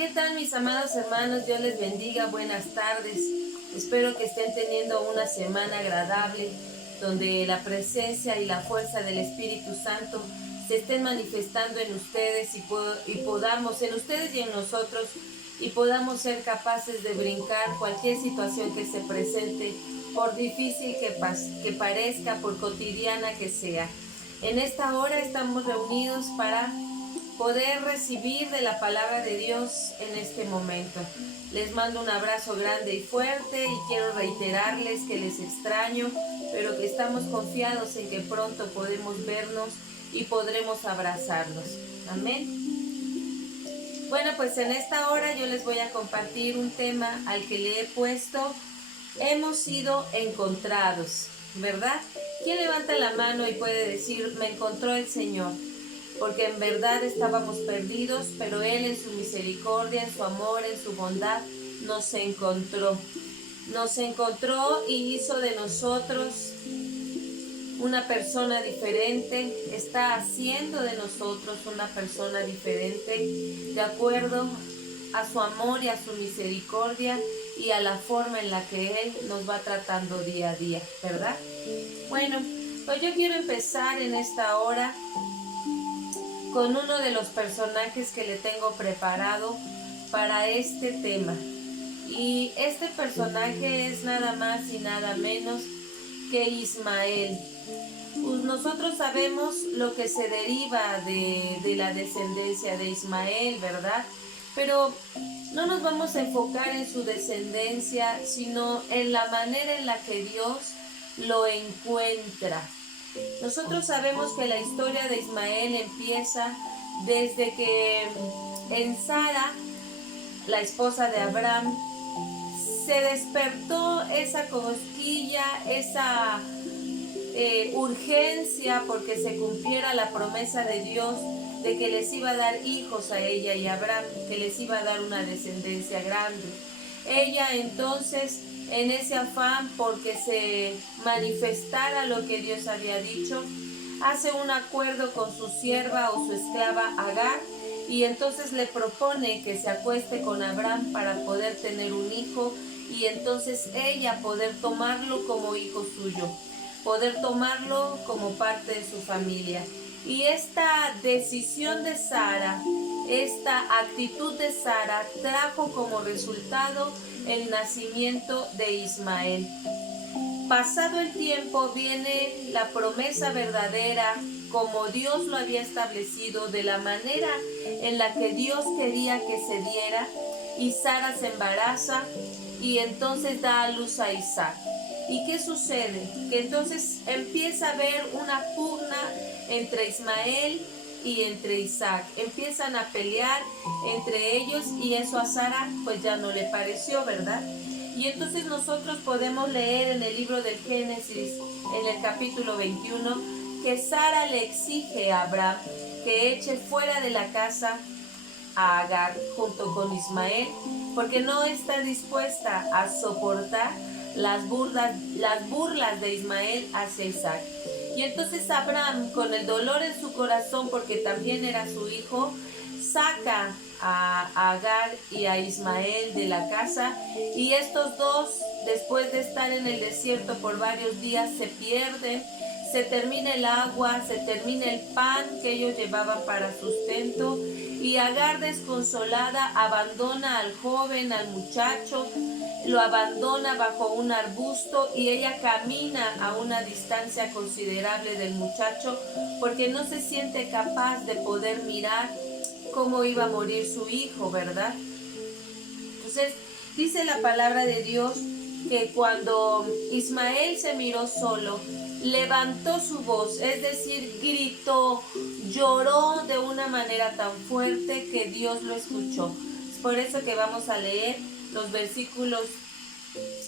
¿Qué tal, mis amados hermanos? Dios les bendiga, buenas tardes. Espero que estén teniendo una semana agradable, donde la presencia y la fuerza del Espíritu Santo se estén manifestando en ustedes y podamos, en ustedes y en nosotros, y podamos ser capaces de brincar cualquier situación que se presente, por difícil que parezca, por cotidiana que sea. En esta hora estamos reunidos para poder recibir de la palabra de Dios en este momento. Les mando un abrazo grande y fuerte y quiero reiterarles que les extraño, pero que estamos confiados en que pronto podemos vernos y podremos abrazarnos. Amén. Bueno, pues en esta hora yo les voy a compartir un tema al que le he puesto: hemos sido encontrados, ¿verdad? ¿Quién levanta la mano y puede decir: me encontró el Señor? Porque en verdad estábamos perdidos, pero Él en su misericordia, en su amor, en su bondad, nos encontró. Nos encontró y hizo de nosotros una persona diferente, está haciendo de nosotros una persona diferente, de acuerdo a su amor y a su misericordia y a la forma en la que Él nos va tratando día a día, ¿verdad? Bueno, pues yo quiero empezar en esta hora con uno de los personajes que le tengo preparado para este tema. Y este personaje es nada más y nada menos que Ismael. Pues nosotros sabemos lo que se deriva de la descendencia de Ismael, ¿verdad? Pero no nos vamos a enfocar en su descendencia, sino en la manera en la que Dios lo encuentra. Nosotros sabemos que la historia de Ismael empieza desde que en Sara, la esposa de Abraham, se despertó esa cosquilla, esa urgencia porque se cumpliera la promesa de Dios de que les iba a dar hijos a ella y a Abraham, que les iba a dar una descendencia grande. Ella entonces, en ese afán porque se manifestara lo que Dios había dicho, hace un acuerdo con su sierva o su esclava Agar, y entonces le propone que se acueste con Abraham para poder tener un hijo y entonces ella poder tomarlo como hijo suyo, poder tomarlo como parte de su familia. Y esta decisión de Sara, esta actitud de Sara trajo como resultado el nacimiento de Ismael. Pasado el tiempo viene la promesa verdadera, como Dios lo había establecido, de la manera en la que Dios quería que se diera, y Sara se embaraza y entonces da a luz a Isaac. ¿Y qué sucede? Que entonces empieza a haber una pugna entre Ismael y entre Isaac. Empiezan a pelear entre ellos y eso a Sara pues ya no le pareció, ¿verdad? Y entonces nosotros podemos leer en el libro del Génesis, en el capítulo 21, que Sara le exige a Abraham que eche fuera de la casa a Agar junto con Ismael, porque no está dispuesta a soportar las burlas de Ismael hacia Isaac. Y entonces Abraham, con el dolor en su corazón, porque también era su hijo, saca a Agar y a Ismael de la casa, y estos dos, después de estar en el desierto por varios días, se pierden. Se termina el agua, se termina el pan que ellos llevaban para sustento, y Agar, desconsolada, abandona al joven, al muchacho, lo abandona bajo un arbusto y ella camina a una distancia considerable del muchacho porque no se siente capaz de poder mirar cómo iba a morir su hijo, ¿verdad? Entonces, dice la palabra de Dios que cuando Ismael se miró solo, levantó su voz, es decir, gritó, lloró de una manera tan fuerte que Dios lo escuchó. Es por eso que vamos a leer los versículos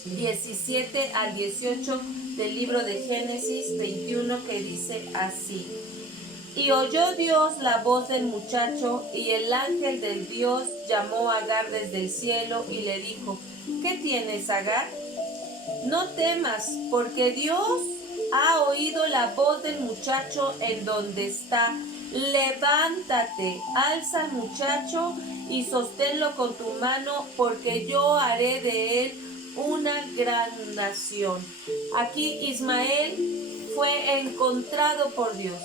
17 al 18 del libro de Génesis 21, que dice así: y oyó Dios la voz del muchacho, y el ángel del Dios llamó a Agar desde el cielo y le dijo: ¿qué tienes, Agar? No temas, porque Dios ha oído la voz del muchacho en donde está. levántate, alza al muchacho y sosténlo con tu mano, porque yo haré de él una gran nación. Aquí Ismael fue encontrado por Dios.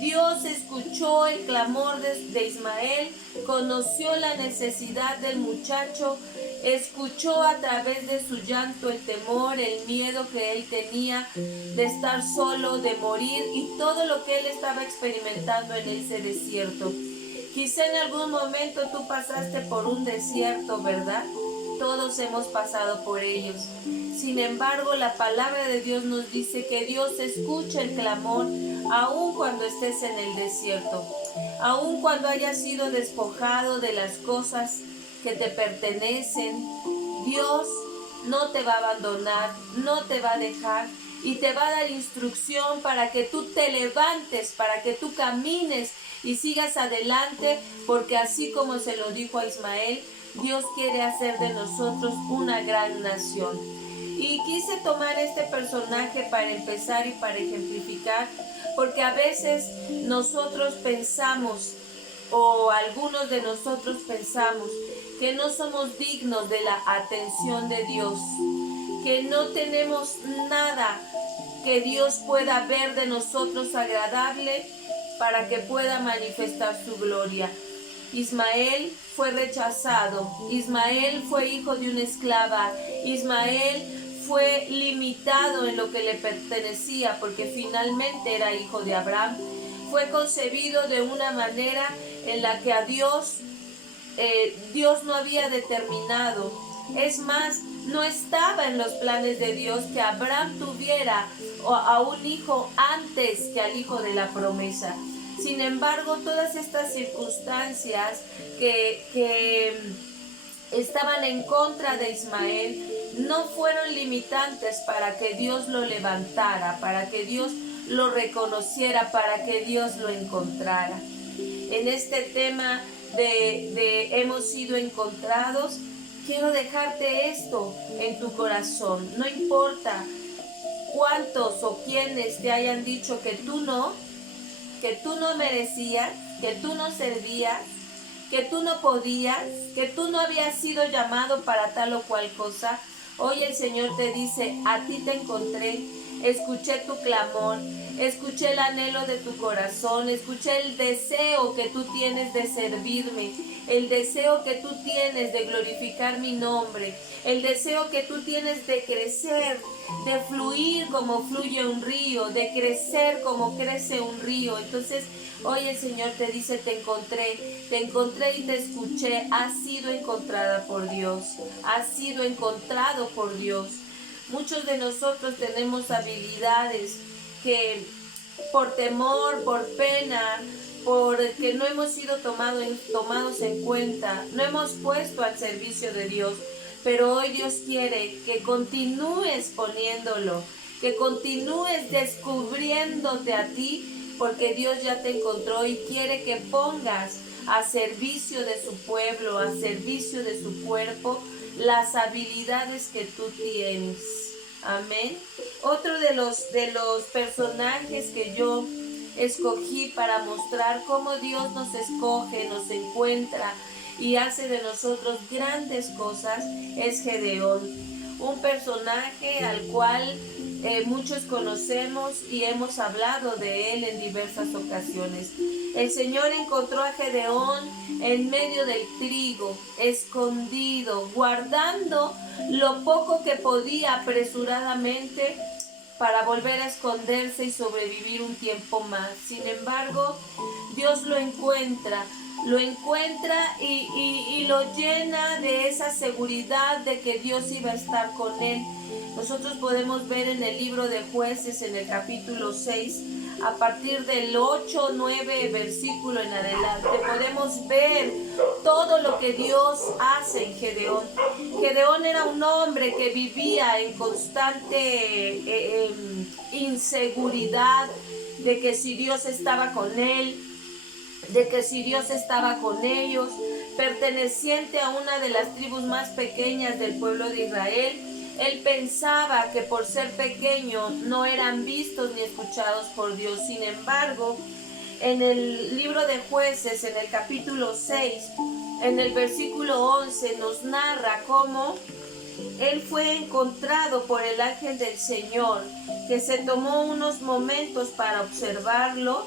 Dios escuchó el clamor de Ismael, conoció la necesidad del muchacho, escuchó a través de su llanto el temor, el miedo que él tenía de estar solo, de morir y todo lo que él estaba experimentando en ese desierto. Quizá en algún momento tú pasaste por un desierto, ¿verdad? Todos hemos pasado por ellos. Sin embargo, la palabra de Dios nos dice que Dios escucha el clamor aun cuando estés en el desierto, aun cuando hayas sido despojado de las cosas que te pertenecen. Dios no te va a abandonar, no te va a dejar y te va a dar instrucción para que tú te levantes, para que tú camines y sigas adelante, porque así como se lo dijo a Ismael, Dios quiere hacer de nosotros una gran nación. Y quise tomar este personaje para empezar y para ejemplificar, porque a veces nosotros pensamos, o algunos de nosotros pensamos, que no somos dignos de la atención de Dios, que no tenemos nada que Dios pueda ver de nosotros agradable para que pueda manifestar su gloria. Ismael fue rechazado, Ismael fue hijo de una esclava, Ismael fue limitado en lo que le pertenecía porque finalmente era hijo de Abraham. Fue concebido de una manera en la que a Dios no había determinado. Es más, no estaba en los planes de Dios que Abraham tuviera a un hijo antes que al hijo de la promesa. Sin embargo, todas estas circunstancias que estaban en contra de Ismael no fueron limitantes para que Dios lo levantara, para que Dios lo reconociera, para que Dios lo encontrara. En este tema de hemos sido encontrados, quiero dejarte esto en tu corazón. No importa cuántos o quiénes te hayan dicho que tú no merecías, que tú no servías, que tú no podías, que tú no habías sido llamado para tal o cual cosa. Hoy el Señor te dice, a ti te encontré, escuché tu clamor, escuché el anhelo de tu corazón, escuché el deseo que tú tienes de servirme, el deseo que tú tienes de glorificar mi nombre, el deseo que tú tienes de crecer, de fluir como fluye un río, de crecer como crece un río. Entonces, hoy el Señor te dice, te encontré y te escuché. Has sido encontrada por Dios, has sido encontrado por Dios. Muchos de nosotros tenemos habilidades que por temor, por pena, porque no hemos sido tomados en cuenta, no hemos puesto al servicio de Dios. Pero hoy Dios quiere que continúes poniéndolo, que continúes descubriéndote a ti, porque Dios ya te encontró y quiere que pongas a servicio de su pueblo, a servicio de su cuerpo, las habilidades que tú tienes. Amén. Otro de los personajes que yo escogí para mostrar cómo Dios nos escoge, nos encuentra y hace de nosotros grandes cosas es Gedeón, un personaje al cual muchos conocemos y hemos hablado de él en diversas ocasiones. El Señor encontró a Gedeón en medio del trigo, escondido, guardando lo poco que podía apresuradamente para volver a esconderse y sobrevivir un tiempo más. Sin embargo, Dios lo encuentra y lo llena de esa seguridad de que Dios iba a estar con él. Nosotros podemos ver en el libro de Jueces, en el capítulo 6, a partir del 8, 9 versículo en adelante, podemos ver todo lo que Dios hace en Gedeón. Gedeón era un hombre que vivía en constante inseguridad de que si Dios estaba con él, de que si Dios estaba con ellos, perteneciente a una de las tribus más pequeñas del pueblo de Israel. Él pensaba que por ser pequeño no eran vistos ni escuchados por Dios. Sin embargo, en el libro de Jueces, en el capítulo 6, en el versículo 11, nos narra cómo él fue encontrado por el ángel del Señor, que se tomó unos momentos para observarlo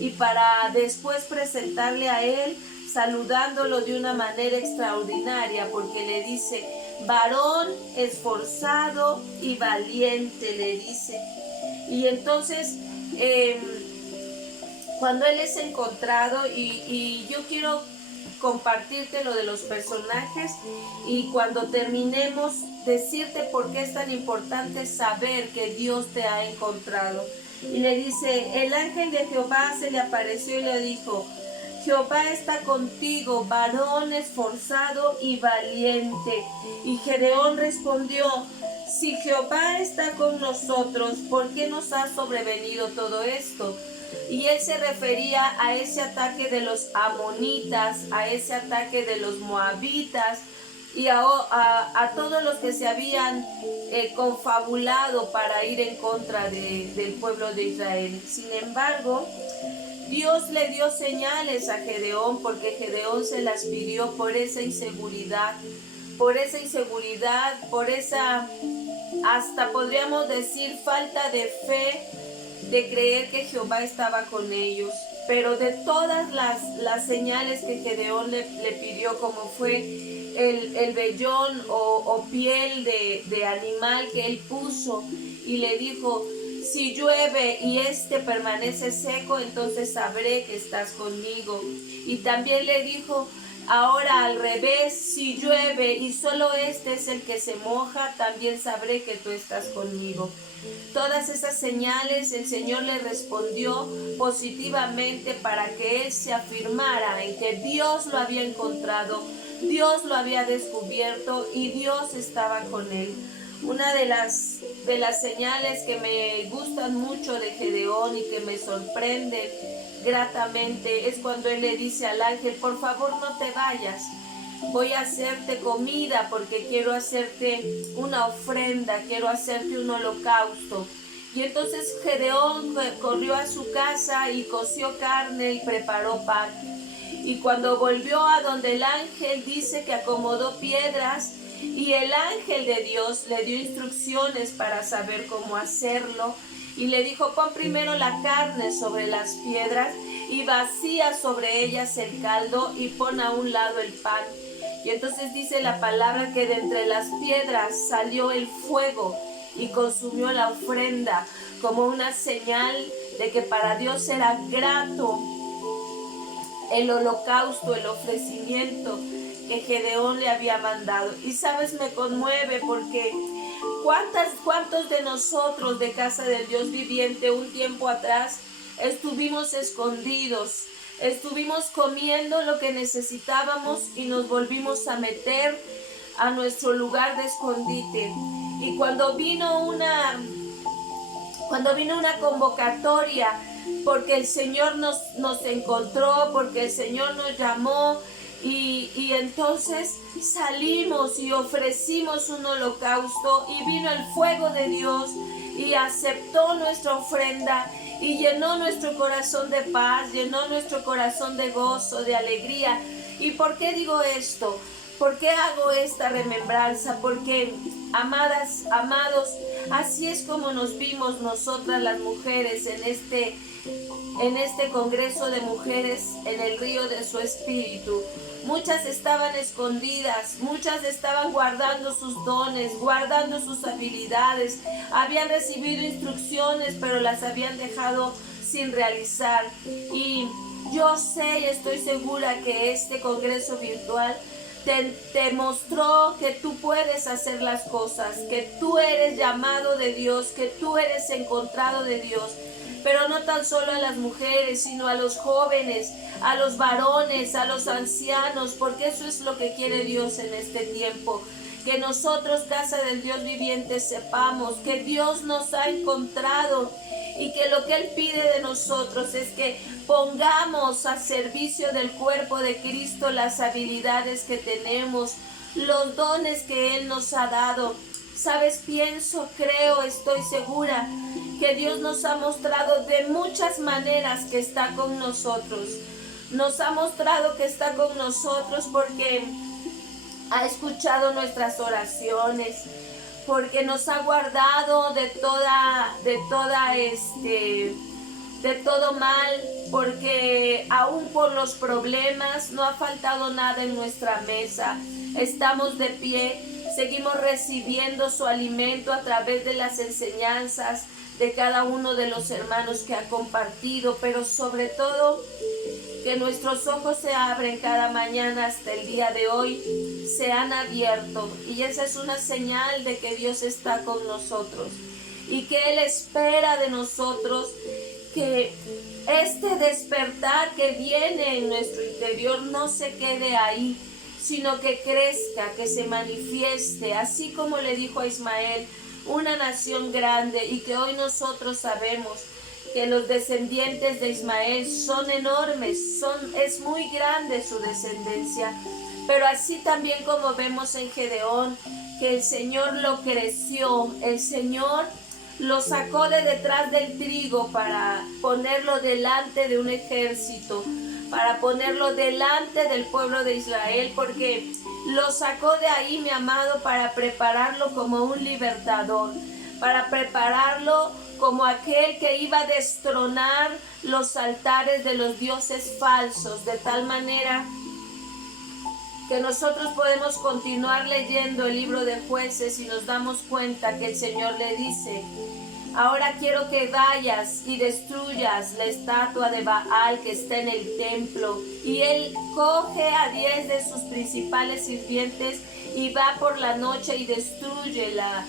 y para después presentarle a él, saludándolo de una manera extraordinaria, porque le dice: varón esforzado y valiente, le dice. Y entonces, cuando él es encontrado, y yo quiero compartirte lo de los personajes, y cuando terminemos decirte por qué es tan importante saber que Dios te ha encontrado. Y le dice: el ángel de Jehová se le apareció y le dijo: Jehová está contigo, varón esforzado y valiente. Y Gedeón respondió: si Jehová está con nosotros, ¿por qué nos ha sobrevenido todo esto? Y él se refería a ese ataque de los amonitas, a ese ataque de los moabitas y a todos los que se habían confabulado para ir en contra del pueblo de Israel. Sin embargo, Dios le dio señales a Gedeón, porque Gedeón se las pidió por esa inseguridad, por esa, hasta podríamos decir, falta de fe, de creer que Jehová estaba con ellos. Pero de todas las señales que Gedeón le pidió, como fue el vellón o piel de animal que él puso, y le dijo: si llueve y este permanece seco, entonces sabré que estás conmigo. Y también le dijo: ahora al revés, si llueve y solo este es el que se moja, también sabré que tú estás conmigo. Todas esas señales el Señor le respondió positivamente para que él se afirmara en que Dios lo había encontrado, Dios lo había descubierto y Dios estaba con él. Una de las señales que me gustan mucho de Gedeón y que me sorprende gratamente es cuando él le dice al ángel: por favor, no te vayas, voy a hacerte comida porque quiero hacerte una ofrenda, quiero hacerte un holocausto. Y entonces Gedeón corrió a su casa y coció carne y preparó pan. Y cuando volvió a donde el ángel, dice que acomodó piedras, y el ángel de Dios le dio instrucciones para saber cómo hacerlo. Y le dijo: pon primero la carne sobre las piedras y vacía sobre ellas el caldo y pon a un lado el pan. Y entonces dice la palabra que de entre las piedras salió el fuego y consumió la ofrenda, como una señal de que para Dios era grato el holocausto, el ofrecimiento que Gedeón le había mandado. Y sabes, me conmueve porque ¿cuántos de nosotros de Casa del Dios Viviente un tiempo atrás estuvimos escondidos, estuvimos comiendo lo que necesitábamos y nos volvimos a meter a nuestro lugar de escondite? Y cuando vino una convocatoria, porque el Señor nos encontró, porque el Señor nos llamó, y entonces salimos y ofrecimos un holocausto, y vino el fuego de Dios y aceptó nuestra ofrenda y llenó nuestro corazón de paz, llenó nuestro corazón de gozo, de alegría. ¿Y por qué digo esto? ¿Por qué hago esta remembranza? Porque, amadas, amados, así es como nos vimos nosotras las mujeres en este congreso de mujeres en el río de su espíritu. Muchas estaban escondidas, muchas estaban guardando sus dones, guardando sus habilidades, habían recibido instrucciones, pero las habían dejado sin realizar. Y yo sé y estoy segura que este congreso virtual te mostró que tú puedes hacer las cosas, que tú eres llamado de Dios, que tú eres encontrado de Dios. Pero no tan solo a las mujeres, sino a los jóvenes, a los varones, a los ancianos, porque eso es lo que quiere Dios en este tiempo. Que nosotros, Casa del Dios Viviente, sepamos que Dios nos ha encontrado y que lo que Él pide de nosotros es que pongamos a servicio del cuerpo de Cristo las habilidades que tenemos, los dones que Él nos ha dado. Sabes, pienso, creo, estoy segura que Dios nos ha mostrado de muchas maneras que está con nosotros. Nos ha mostrado que está con nosotros porque ha escuchado nuestras oraciones, porque nos ha guardado de todo mal, porque aún por los problemas no ha faltado nada en nuestra mesa. Estamos de pie, seguimos recibiendo su alimento a través de las enseñanzas de cada uno de los hermanos que ha compartido, pero sobre todo que nuestros ojos se abren cada mañana hasta el día de hoy, se han abierto, y esa es una señal de que Dios está con nosotros y que Él espera de nosotros que este despertar que viene en nuestro interior no se quede ahí, sino que crezca, que se manifieste, así como le dijo a Ismael, una nación grande, y que hoy nosotros sabemos que los descendientes de Ismael son enormes, es muy grande su descendencia, pero así también como vemos en Gedeón, que el Señor lo creció, el Señor lo sacó de detrás del trigo para ponerlo delante de un ejército, para ponerlo delante del pueblo de Israel, porque lo sacó de ahí, mi amado, para prepararlo como un libertador, para prepararlo como aquel que iba a destronar los altares de los dioses falsos, de tal manera que nosotros podemos continuar leyendo el libro de Jueces y nos damos cuenta que el Señor le dice: ahora quiero que vayas y destruyas la estatua de Baal que está en el templo. Y él coge a 10 de sus principales sirvientes y va por la noche y destruye la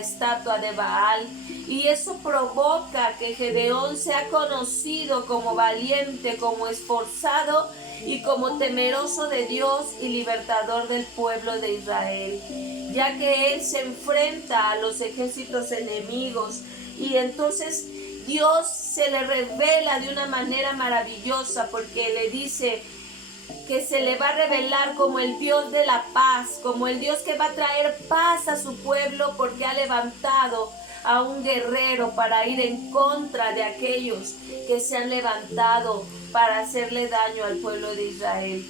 estatua de Baal. Y eso provoca que Gedeón sea conocido como valiente, como esforzado y como temeroso de Dios y libertador del pueblo de Israel, ya que él se enfrenta a los ejércitos enemigos, y entonces Dios se le revela de una manera maravillosa, porque le dice que se le va a revelar como el Dios de la paz, como el Dios que va a traer paz a su pueblo, porque ha levantado a un guerrero para ir en contra de aquellos que se han levantado para hacerle daño al pueblo de Israel.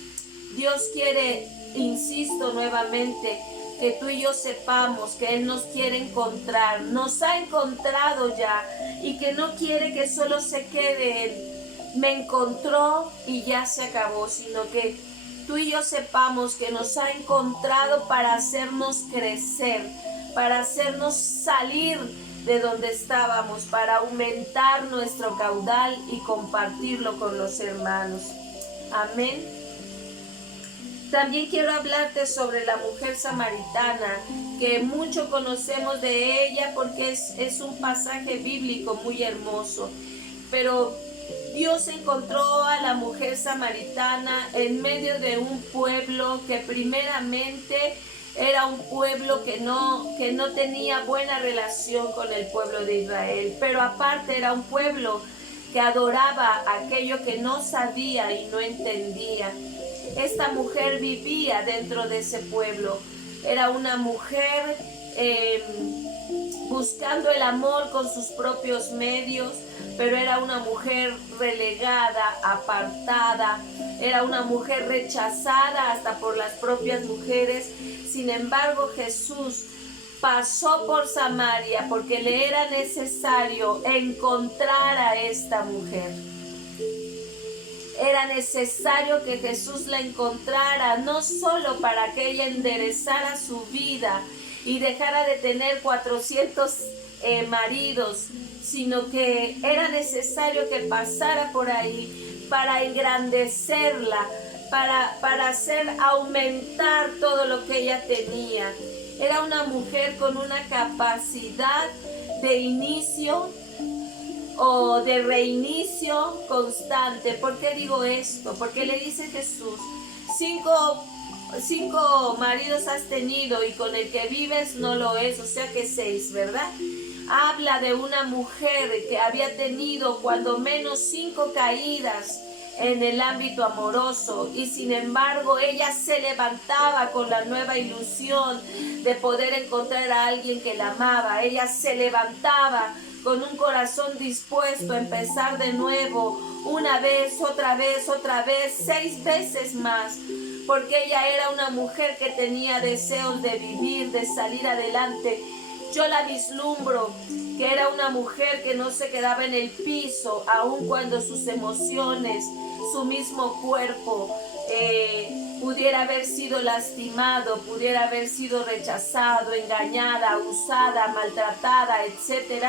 Dios quiere, insisto nuevamente, que tú y yo sepamos que Él nos quiere encontrar, nos ha encontrado ya, y que no quiere que solo se quede en me encontró y ya se acabó, sino que tú y yo sepamos que nos ha encontrado para hacernos crecer, para hacernos salir de donde estábamos, para aumentar nuestro caudal y compartirlo con los hermanos. Amén. También quiero hablarte sobre la mujer samaritana, que mucho conocemos de ella porque es un pasaje bíblico muy hermoso. Pero Dios encontró a la mujer samaritana en medio de un pueblo que primeramente era un pueblo que no tenía buena relación con el pueblo de Israel, pero aparte era un pueblo que adoraba aquello que no sabía y no entendía. Esta mujer vivía dentro de ese pueblo. Era una mujer buscando el amor con sus propios medios, pero era una mujer relegada, apartada, era una mujer rechazada hasta por las propias mujeres. Sin embargo, Jesús pasó por Samaria porque le era necesario encontrar a esta mujer. Era necesario que Jesús la encontrara, no solo para que ella enderezara su vida y dejara de tener 400 maridos, sino que era necesario que pasara por ahí para engrandecerla, para hacer aumentar todo lo que ella tenía. Era una mujer con una capacidad de inicio o de reinicio constante. ¿Por qué digo esto? Porque le dice Jesús: cinco maridos has tenido y con el que vives no lo es, o sea que 6, ¿verdad? Habla de una mujer que había tenido cuando menos 5 caídas en el ámbito amoroso, y sin embargo ella se levantaba con la nueva ilusión de poder encontrar a alguien que la amaba. Ella se levantaba con un corazón dispuesto a empezar de nuevo, una vez, otra vez, 6 veces más, porque ella era una mujer que tenía deseos de vivir, de salir adelante. Yo la vislumbro, que era una mujer que no se quedaba en el piso, aun cuando sus emociones, su mismo cuerpo pudiera haber sido lastimado, pudiera haber sido rechazado, engañada, abusada, maltratada, etc.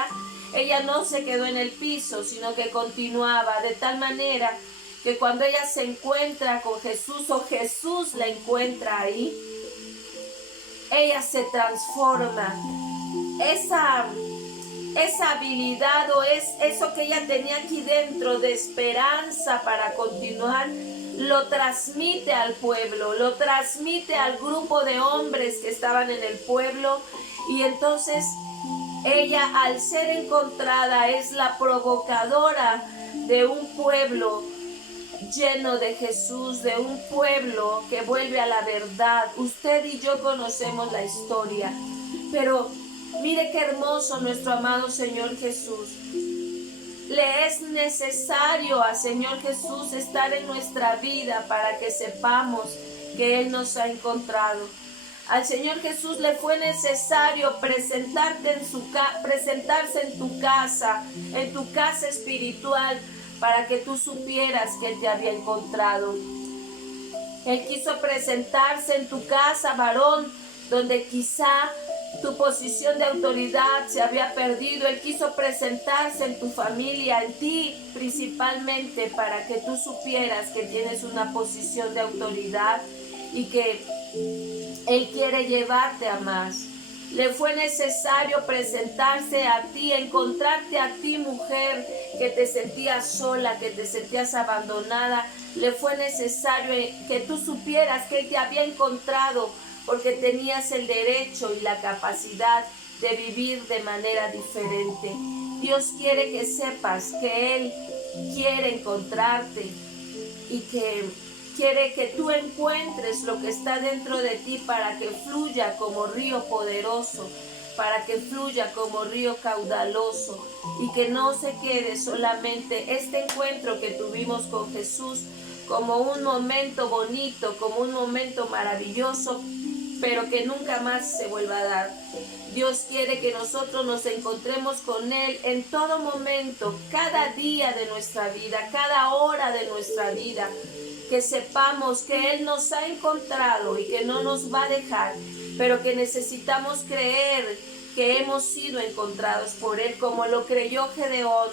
Ella no se quedó en el piso, sino que continuaba, de tal manera que cuando ella se encuentra con Jesús, o Jesús la encuentra ahí, ella se transforma. Esa habilidad, o eso que ella tenía aquí dentro de esperanza para continuar, lo transmite al pueblo, lo transmite al grupo de hombres que estaban en el pueblo. Y entonces ella, al ser encontrada, es la provocadora de un pueblo lleno de Jesús, de un pueblo que vuelve a la verdad. Usted y yo conocemos la historia, pero mire qué hermoso nuestro amado Señor Jesús. Le es necesario al Señor Jesús estar en nuestra vida para que sepamos que Él nos ha encontrado. Al Señor Jesús le fue necesario presentarse en tu casa espiritual, para que tú supieras que Él te había encontrado. Él quiso presentarse en tu casa, varón, donde quizá tu posición de autoridad se había perdido. Él quiso presentarse en tu familia, en ti principalmente, para que tú supieras que tienes una posición de autoridad y que Él quiere llevarte a más. Le fue necesario presentarse a ti, encontrarte a ti, mujer, que te sentías sola, que te sentías abandonada. Le fue necesario que tú supieras que Él te había encontrado, porque tenías el derecho y la capacidad de vivir de manera diferente. Dios quiere que sepas que Él quiere encontrarte y que quiere que tú encuentres lo que está dentro de ti, para que fluya como río poderoso, para que fluya como río caudaloso, y que no se quede solamente este encuentro que tuvimos con Jesús como un momento bonito, como un momento maravilloso, pero que nunca más se vuelva a dar. Dios quiere que nosotros nos encontremos con Él en todo momento, cada día de nuestra vida, cada hora de nuestra vida, que sepamos que Él nos ha encontrado y que no nos va a dejar, pero que necesitamos creer que hemos sido encontrados por Él, como lo creyó Gedeón,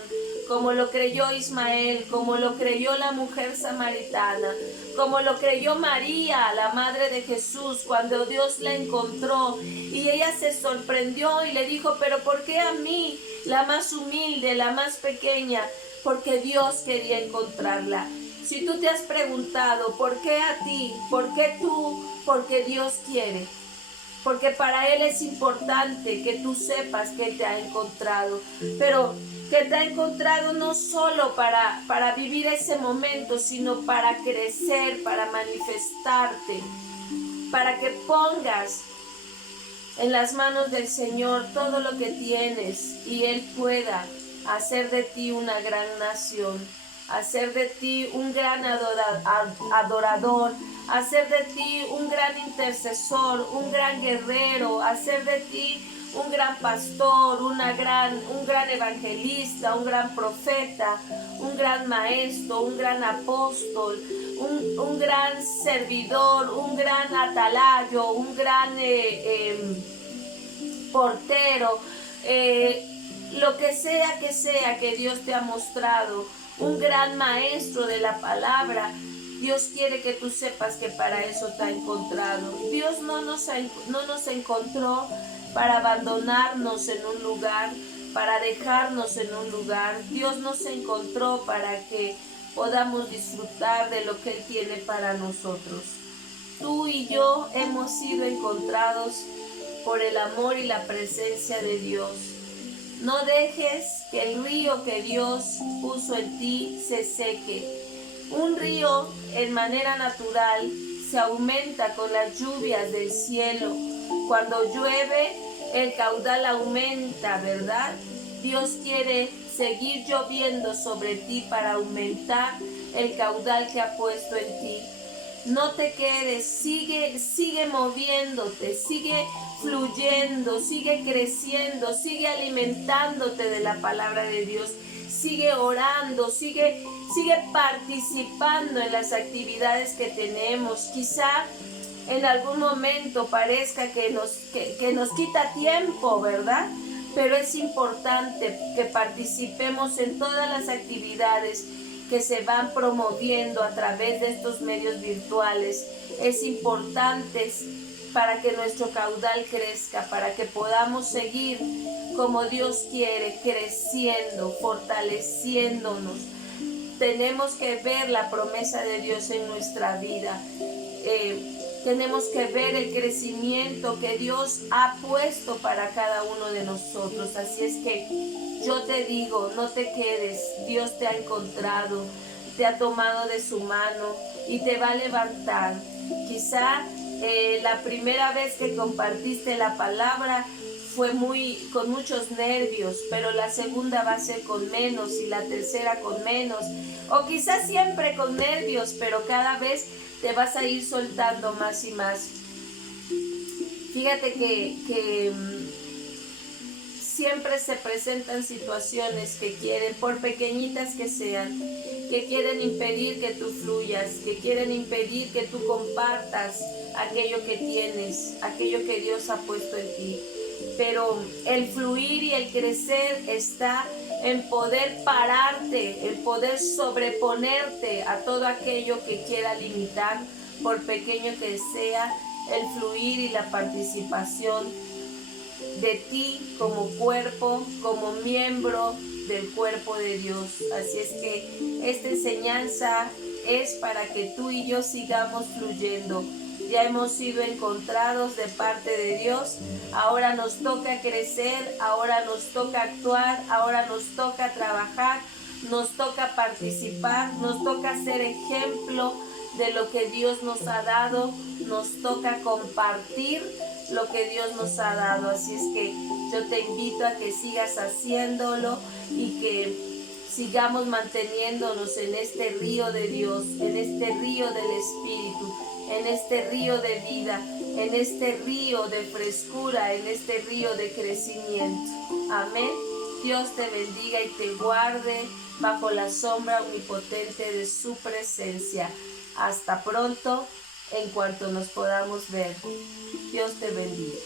como lo creyó Ismael, como lo creyó la mujer samaritana, como lo creyó María, la madre de Jesús, cuando Dios la encontró y ella se sorprendió y le dijo: pero ¿por qué a mí, la más humilde, la más pequeña? Porque Dios quería encontrarla. Si tú te has preguntado ¿por qué a ti? ¿Por qué tú? Porque Dios quiere. Porque para Él es importante que tú sepas que Él te ha encontrado, pero que te ha encontrado no solo para vivir ese momento, sino para crecer, para manifestarte, para que pongas en las manos del Señor todo lo que tienes y Él pueda hacer de ti una gran nación, hacer de ti un gran adorador, hacer de ti un gran intercesor, un gran guerrero, hacer de ti un gran pastor, un gran evangelista, un gran profeta, un gran maestro, un gran apóstol, un gran servidor, un gran atalayo, un gran portero, lo que sea que Dios te ha mostrado, un gran maestro de la palabra. Dios quiere que tú sepas que para eso te ha encontrado. Dios no nos encontró para abandonarnos en un lugar, para dejarnos en un lugar. Dios nos encontró para que podamos disfrutar de lo que Él tiene para nosotros. Tú y yo hemos sido encontrados por el amor y la presencia de Dios. No dejes que el río que Dios puso en ti se seque. Un río en manera natural se aumenta con las lluvias del cielo. Cuando llueve, el caudal aumenta, ¿verdad? Dios quiere seguir lloviendo sobre ti para aumentar el caudal que ha puesto en ti. No te quedes, sigue moviéndote, sigue fluyendo, sigue creciendo, sigue alimentándote de la palabra de Dios, sigue orando, sigue participando en las actividades que tenemos. Quizá en algún momento parezca que nos quita tiempo, ¿verdad? Pero es importante que participemos en todas las actividades que se van promoviendo a través de estos medios virtuales. Es importante para que nuestro caudal crezca, para que podamos seguir como Dios quiere, creciendo, fortaleciéndonos. Tenemos que ver la promesa de Dios en nuestra vida. Tenemos que ver el crecimiento que Dios ha puesto para cada uno de nosotros. Así es que yo te digo, no te quedes. Dios te ha encontrado, te ha tomado de su mano y te va a levantar. Quizá la primera vez que compartiste la palabra fue con muchos nervios, pero la segunda va a ser con menos y la tercera con menos. O quizás siempre con nervios, pero cada vez te vas a ir soltando más y más. Fíjate que siempre se presentan situaciones que quieren, por pequeñitas que sean, que quieren impedir que tú fluyas, que quieren impedir que tú compartas aquello que tienes, aquello que Dios ha puesto en ti. Pero el fluir y el crecer está en poder pararte, en poder sobreponerte a todo aquello que quiera limitar, por pequeño que sea, el fluir y la participación de ti como cuerpo, como miembro del cuerpo de Dios. Así es que esta enseñanza es para que tú y yo sigamos fluyendo. Ya hemos sido encontrados de parte de Dios. Ahora nos toca crecer, ahora nos toca actuar, ahora nos toca trabajar, nos toca participar, nos toca ser ejemplo de lo que Dios nos ha dado, nos toca compartir lo que Dios nos ha dado. Así es que yo te invito a que sigas haciéndolo y que sigamos manteniéndonos en este río de Dios, en este río del Espíritu, en este río de vida, en este río de frescura, en este río de crecimiento. Amén. Dios te bendiga y te guarde bajo la sombra omnipotente de su presencia. Hasta pronto, en cuanto nos podamos ver. Dios te bendiga.